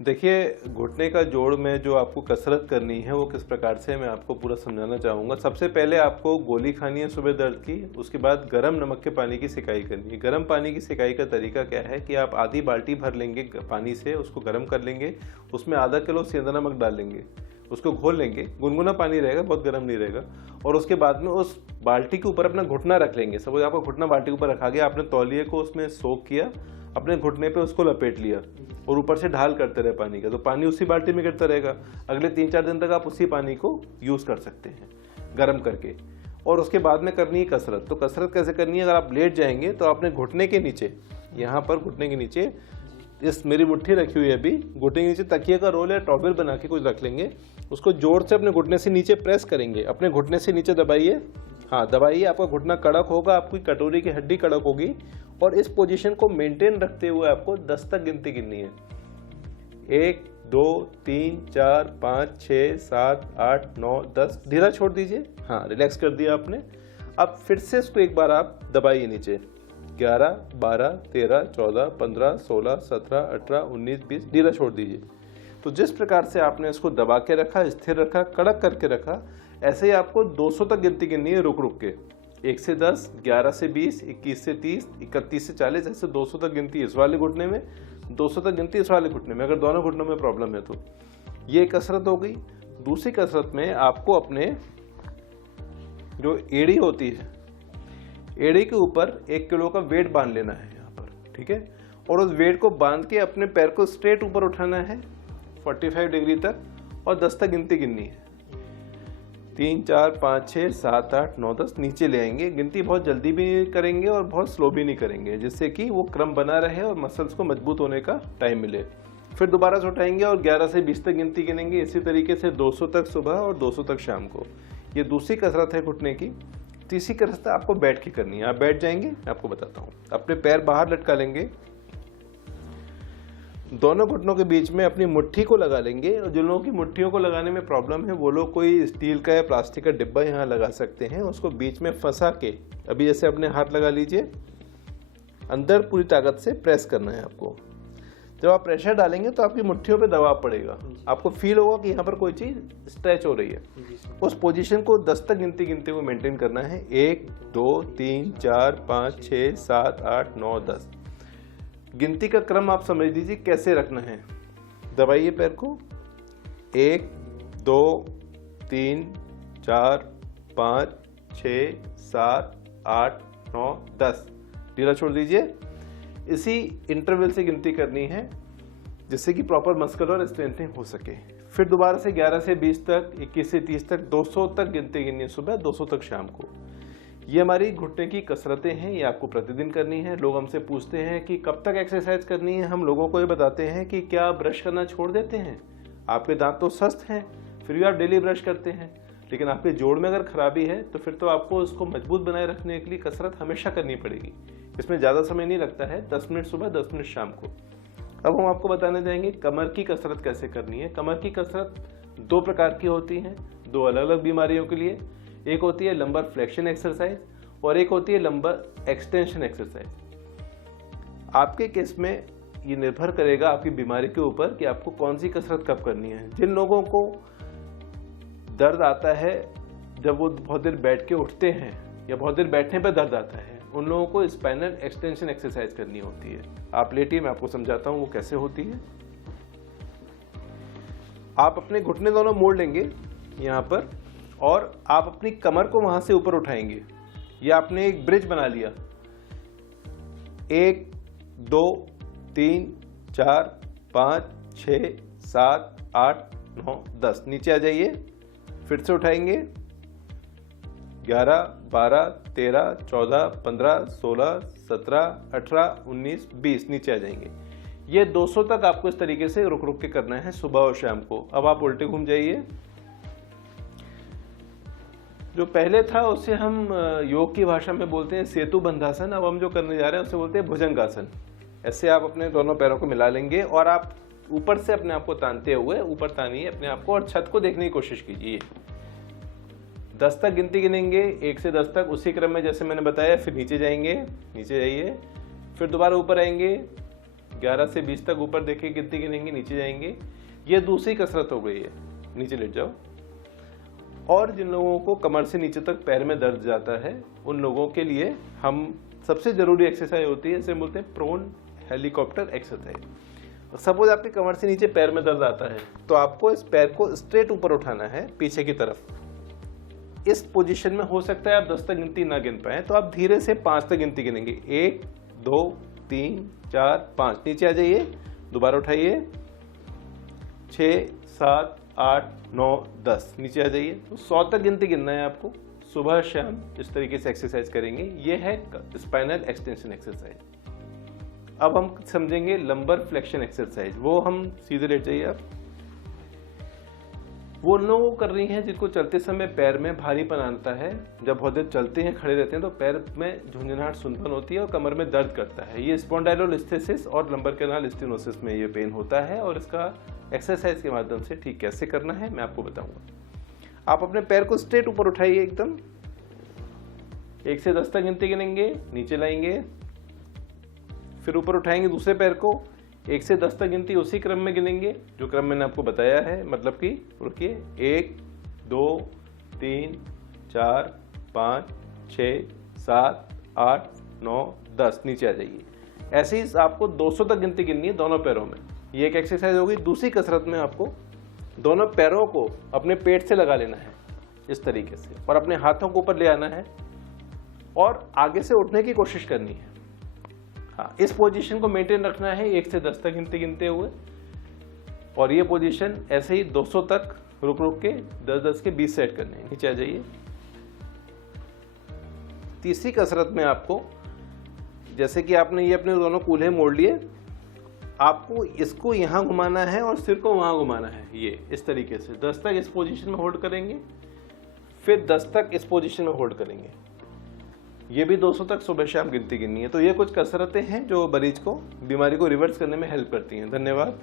देखिए, घुटने का जोड़ में जो आपको कसरत करनी है वो किस प्रकार से मैं आपको पूरा समझाना चाहूँगा। सबसे पहले आपको गोली खानी है सुबह दर्द की, उसके बाद गर्म नमक के पानी की सिकाई करनी है। गर्म पानी की सिकाई का तरीका क्या है कि आप आधी बाल्टी भर लेंगे पानी से, उसको गर्म कर लेंगे, उसमें आधा किलो सेंधा नमक डाल लेंगे, उसको घोल लेंगे, गुनगुना पानी रहेगा, बहुत गर्म नहीं रहेगा। और उसके बाद में उस बाल्टी के ऊपर अपना घुटना रख लेंगे। सपोज आपका घुटना बाल्टी के ऊपर रखा गया, आपने तौलिए को उसमें सोक किया, अपने घुटने पे उसको लपेट लिया और ऊपर से ढाल करते रहे पानी का, तो पानी उसी बाल्टी में गिरता रहेगा। अगले 3-4 दिन तक आप उसी पानी को यूज़ कर सकते हैं गर्म करके। और उसके बाद में करनी है कसरत। तो कसरत कैसे करनी है, अगर आप लेट जाएंगे तो आपने घुटने के नीचे, यहाँ पर घुटने के नीचे, इस मेरी मुट्ठी रखी हुई है अभी, घुटने के नीचे तकिए का रोल या टॉवेल बना के कुछ रख लेंगे, उसको जोर से अपने घुटने से नीचे प्रेस करेंगे, अपने घुटने से नीचे दबाइए। हाँ, दबाइए, आपका घुटना कड़क होगा, आपकी कटोरी की हड्डी कड़क होगी। और इस पोजीशन को मेंटेन रखते हुए आपको 10 तक गिनती गिननी है। 1 2 3 4 5 6 7 8 9 10। ढीला छोड़ दीजिए। हाँ, रिलैक्स कर दिया आपने। अब फिर से इसको एक बार आप दबाइए नीचे। 11 12 13 14 15 16 17 18 19 20। ढीला छोड़ दीजिए। तो जिस प्रकार से आपने इसको दबा के रखा, स्थिर रखा, कड़क करके रखा, ऐसे ही आपको 200 तक गिनती गिननी है रुक रुक के। 1 से 10, 11 से 20, 21 से 30, 31 से 40, ऐसे 200 तक गिनती इस वाले घुटने में, 200 तक गिनती इस वाले घुटने में, अगर दोनों घुटनों में प्रॉब्लम है तो। ये कसरत हो गई। दूसरी कसरत में आपको अपने जो एड़ी होती है, एड़ी के ऊपर 1 किलो का वेट बांध लेना है यहाँ पर, ठीक है। और उस वेट को बांध के अपने पैर को स्ट्रेट ऊपर उठाना है 45 डिग्री तक, और 10 तक गिनती गिननी है। 3 4 5 6 7 8 9 10। नीचे ले आएंगे। गिनती बहुत जल्दी भी करेंगे और बहुत स्लो भी नहीं करेंगे, जिससे कि वो क्रम बना रहे और मसल्स को मजबूत होने का टाइम मिले। फिर दोबारा से उठाएंगे और 11 से 20 तक गिनती गिनेंगे। इसी तरीके से 200 तक सुबह और 200 तक शाम को। ये दूसरी कसरत है घुटने की। तीसरी कसरत आपको बैठ के करनी है। आप बैठ जाएंगे, मैं आपको बताता हूँ। अपने पैर बाहर लटका लेंगे, दोनों घुटनों के बीच में अपनी मुट्ठी को लगा लेंगे। और जिन लोगों की मुट्ठियों को लगाने में प्रॉब्लम है वो लोग कोई स्टील का या प्लास्टिक का डिब्बा यहाँ लगा सकते हैं। उसको बीच में फंसा के, अभी जैसे अपने हाथ लगा लीजिए, अंदर पूरी ताकत से प्रेस करना है आपको। जब आप प्रेशर डालेंगे तो आपकी मुट्ठियों पे दबाव पड़ेगा, आपको फील होगा कि यहाँ पर कोई चीज़ स्ट्रेच हो रही है। उस पोजीशन को 10 तक गिनती गिनते हुए मेंटेन करना है। 1 2 3 4 5 6 7 8 9 10। गिनती का क्रम आप समझ लीजिए कैसे रखना है। दबाइए पैर को। 1 2 3 4 5 6 7 8 9 10। ढीला छोड़ दीजिए। इसी इंटरवल से गिनती करनी है, जिससे कि प्रॉपर मस्कुलर स्ट्रेंथनिंग हो सके। फिर दोबारा से 11 से 20 तक, 21 से 30 तक, 200 तक गिनती गिननी है सुबह, 200 तक शाम को। ये हमारी घुटने की कसरतें हैं। ये आपको प्रतिदिन करनी है। लोग हमसे पूछते हैं कि कब तक एक्सरसाइज करनी है। हम लोगों को ये बताते हैं कि क्या आप ब्रश करना छोड़ देते हैं? आपके दांत तो स्वस्थ हैं, फिर भी आप डेली ब्रश करते हैं, लेकिन आपके जोड़ में अगर खराबी है तो फिर तो आपको उसको मजबूत बनाए रखने के लिए कसरत हमेशा करनी पड़ेगी। इसमें ज़्यादा समय नहीं लगता है, 10 मिनट सुबह, 10 मिनट शाम को। अब हम आपको बताने जाएंगे कमर की कसरत कैसे करनी है। कमर की कसरत 2 प्रकार की होती हैं, 2 अलग अलग बीमारियों के लिए। एक होती है लंबर फ्लेक्शन एक्सरसाइज और एक होती है लंबर एक्सटेंशन एक्सरसाइज। आपके केस में ये निर्भर करेगा आपकी बीमारी के ऊपर कि आपको कौन सी कसरत कब करनी है। जिन लोगों को दर्द आता है जब वो बहुत देर बैठ के उठते हैं या बहुत देर बैठने पर दर्द आता है, उन लोगों को स्पाइनल एक्सटेंशन एक्सरसाइज करनी होती है। आप लेटिए, मैं आपको समझाता हूँ वो कैसे होती है। आप अपने घुटने दोनों मोड़ लेंगे यहाँ पर, और आप अपनी कमर को वहां से ऊपर उठाएंगे। ये आपने एक ब्रिज बना लिया। 1 2 3 4 5 6 7 8 9 10। नीचे आ जाइए, फिर से उठाएंगे। 11 12 13 14 15 16 17 18 19 20। नीचे आ जाएंगे। ये 200 तक आपको इस तरीके से रुक रुक के करना है सुबह और शाम को। अब आप उल्टे घूम जाइए। जो पहले था उसे हम योग की भाषा में बोलते हैं सेतु बंधासन। अब हम जो करने जा रहे हैं उसे बोलते हैं भुजंगासन। ऐसे आप अपने दोनों पैरों को मिला लेंगे और आप ऊपर से अपने आप को तानते हुए ऊपर तानिए अपने आप को और छत को देखने की कोशिश कीजिए। 10 तक गिनती गिनेंगे, 1 से 10 तक, उसी क्रम में जैसे मैंने बताया। फिर नीचे जाएंगे, नीचे जाइए, फिर दोबारा ऊपर आएंगे, 11 से 20 तक ऊपर देखिए गिनती गिनेंगे, नीचे जाएंगे। ये दूसरी कसरत हो गई है, नीचे लेट जाओ। और जिन लोगों को कमर से नीचे तक पैर में दर्द जाता है, उन लोगों के लिए हम सबसे जरूरी एक्सरसाइज होती है, इसे बोलते हैं प्रोन हेलीकॉप्टर एक्सरसाइज। सपोज आपके कमर से नीचे पैर में दर्द आता है, तो आपको इस पैर को स्ट्रेट ऊपर उठाना है पीछे की तरफ। इस पोजीशन में हो सकता है आप 10 तक गिनती ना गिन पाए, तो आप धीरे से 5 तक गिनती गिनेंगे। 1 2 3 4 5, नीचे आ जाइए, दोबारा उठाइए। 6 7 8 9 10, नीचे आ जाइए। तो 100 तक गिनती गिनना है आपको। सुबह शाम इस तरीके से एक्सरसाइज करेंगे। ये है स्पाइनल एक्सटेंशन एक्सरसाइज। अब हम समझेंगे लंबर फ्लेक्शन एक्सरसाइज। वो हम सीधे लेट जाइए आप। वो लोग कर रही हैं जिनको चलते समय पैर में भारीपन आता है। जब बहुत देर चलते हैं, खड़े रहते हैं, तो पैर में झुंझुनाहट सुनपन होती है और कमर में दर्द करता है। ये स्पॉन्डाइलोलिस्थेसिस और लंबर कैनाल स्टेनोसिस में ये पेन होता है, और इसका एक्सरसाइज के माध्यम से ठीक कैसे करना है मैं आपको बताऊंगा। आप अपने पैर को स्ट्रेट ऊपर उठाइए एकदम। 1 से 10 तक गिनती गिनेंगे, नीचे लाएंगे, फिर ऊपर उठाएंगे दूसरे पैर को। 1 से 10 तक गिनती उसी क्रम में गिनेंगे जो क्रम मैंने आपको बताया है। मतलब कि रुकिए, 1 2 3 4 5 6 7 8 9 10, नीचे आ जाइए। ऐसे ही आपको 200 तक गिनती गिननी है दोनों पैरों में। ये एक एक्सरसाइज होगी। दूसरी कसरत में आपको दोनों पैरों को अपने पेट से लगा लेना है इस तरीके से, और अपने हाथों को ऊपर ले आना है और आगे से उठने की कोशिश करनी है। हाँ, इस पोजीशन को मेंटेन रखना है 1 से 10 तक गिनती गिनते हुए, और ये पोजीशन ऐसे ही 200 तक रुक रुक के 10-10 के 20 सेट करने हैं। नीचे आ जाइए। तीसरी कसरत में आपको, जैसे कि आपने ये अपने दोनों कूल्हे मोड़ लिए, आपको इसको यहाँ घुमाना है और सिर को वहाँ घुमाना है। ये इस तरीके से 10 तक इस पोजीशन में होल्ड करेंगे, फिर 10 तक इस पोजीशन में होल्ड करेंगे। ये भी 200 तक सुबह शाम गिनती गिननी है। तो ये कुछ कसरतें हैं जो मरीज को, बीमारी को रिवर्स करने में हेल्प करती हैं। धन्यवाद।